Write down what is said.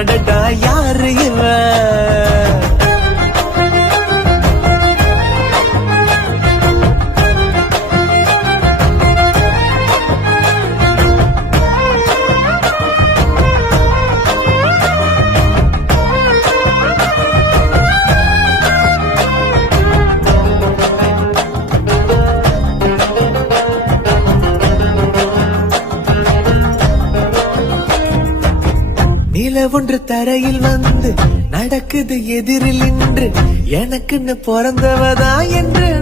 அடடா யாரு இவன்? நில ஒன்று தரையில் வந்து நடக்குது எதிரில் நின்று எனக்குன்னு பிறந்தவதா என்று